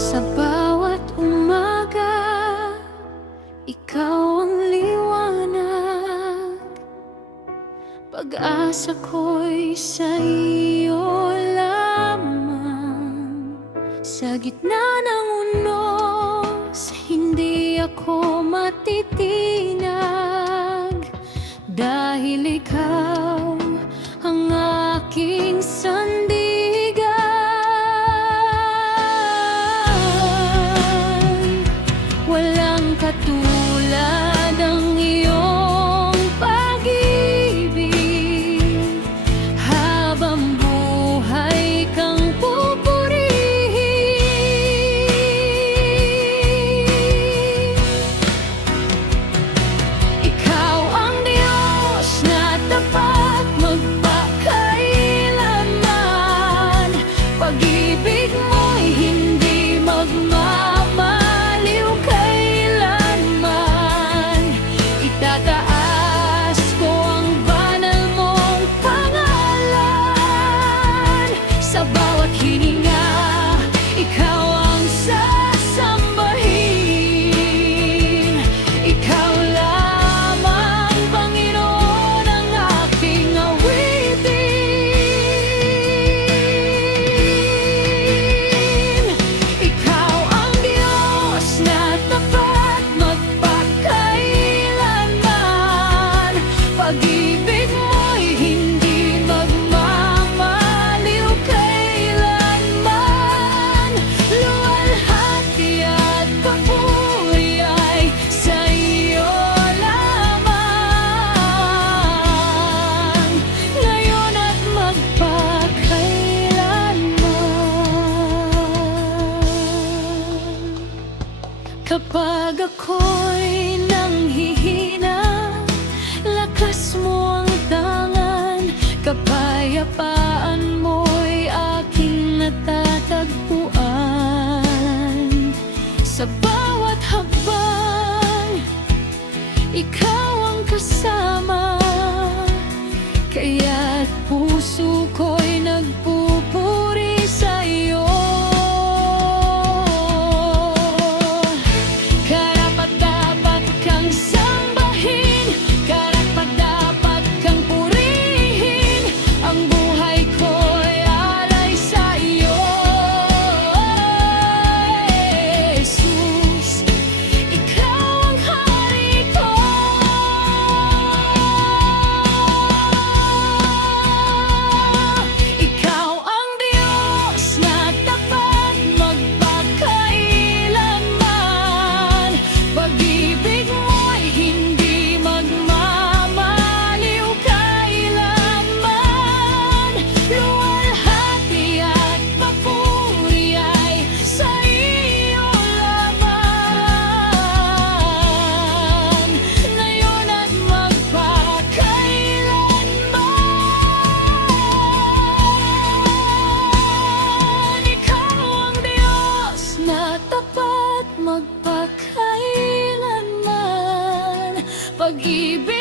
Sa bawat umaga, ikaw ang liwanag. Pag-asa ko'y sa iyo lamang. Sa gitna ng unos, hindi ako matitinag, dahil ikaw ang aking sandigan. Walang katulad ang iyong pag-ibig. Habang buhay kang pupurihin. Ikaw ang Diyos na tapat magpakailanman. Pag-ibig mo'y hindi magmamaliw kailanman. Itataas ko ang banal mong pangalan. Sa bawat hininga, ikaw ang sasambahin. Ikaw lamang, Panginoon, ang aking awitin. Ikaw ang Diyos na tapat magpakailanman. Pag-ibig mo'y hindi magmamaliw kailanman. Luwalhati at papuri ay sa iyo lamang, ngayon at magpakailanman. Kapag ako'y nanghihina, lakas mo ang tangan. Kapayapaan mo'y aking natatagpuan. Sa bawat hakbang, ikaw ang kasama. Kaya't puso ko'y nagpupuri sa iyo. Karapat-dapat kang sambahin, karapat-dapat kang purihin. Ang buhay ko'y alay sa iyo, Jesus. Ikaw ang hari ko. Ikaw ang Diyos na tapat magpakailanman. Pag-ibig mo'y hindi magmamaliw kailanman. Luwalhati at papuri ay sa iyo lamang, ngayon at magpakailanman. Ikaw ang Diyos na tapat magpakailanman. Pag-ibig